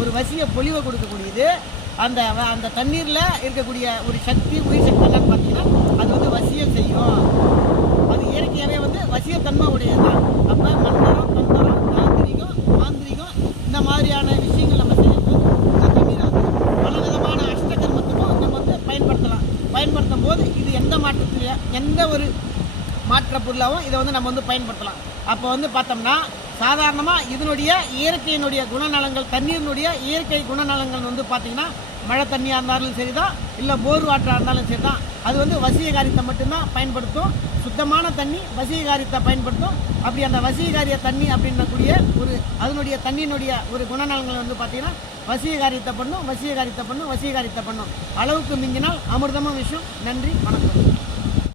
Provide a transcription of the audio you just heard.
ஒரு வசிய பொலிவை கொடுக்கக்கூடியது. அந்த அந்த தண்ணீரில் இருக்கக்கூடிய ஒரு சக்தி, உயிர் சக்தி என்னன்னு பார்த்தீங்கன்னா அது வந்து வசியம் செய்யும். அது இயற்கையாகவே வந்து வசியத்தன்மை உடையது தான். அப்போ மந்திரம், தந்திரம், மாந்திரிகம் இந்த மாதிரியான விஷயங்கள் நம்ம செய்யும்போது இந்த தண்ணீரை வந்து பல விதமான அஷ்டகர்மத்துக்கும் நம்ம வந்து பயன்படுத்தும் போது இது எந்த ஒரு மாற்ற பொருளாகவும் இதை வந்து நம்ம வந்து பயன்படுத்தலாம். அப்போ வந்து பார்த்தோம்னா சாதாரணமாக இதனுடைய இயற்கையினுடைய குணநலங்கள், தண்ணீரினுடைய இயற்கை குணநலங்கள் வந்து பார்த்திங்கன்னா மழை தண்ணியாக இருந்தாலும் சரி தான், இல்லை போர் வாட்டராக இருந்தாலும் சரி தான், அது வந்து வசீகரித்தை மட்டும்தான் பயன்படுத்தும். சுத்தமான தண்ணி வசீகரித்தை பயன்படுத்தும். அப்படி அந்த வசீகரிய தண்ணி அப்படின்னக்கூடிய அதனுடைய தண்ணியினுடைய ஒரு குணநலங்கள் வந்து பார்த்திங்கன்னா வசீகரித்தை பண்ணும். அளவுக்கு மிஞ்சினால் அமிர்தமும் விஷம். நன்றி, வணக்கம்.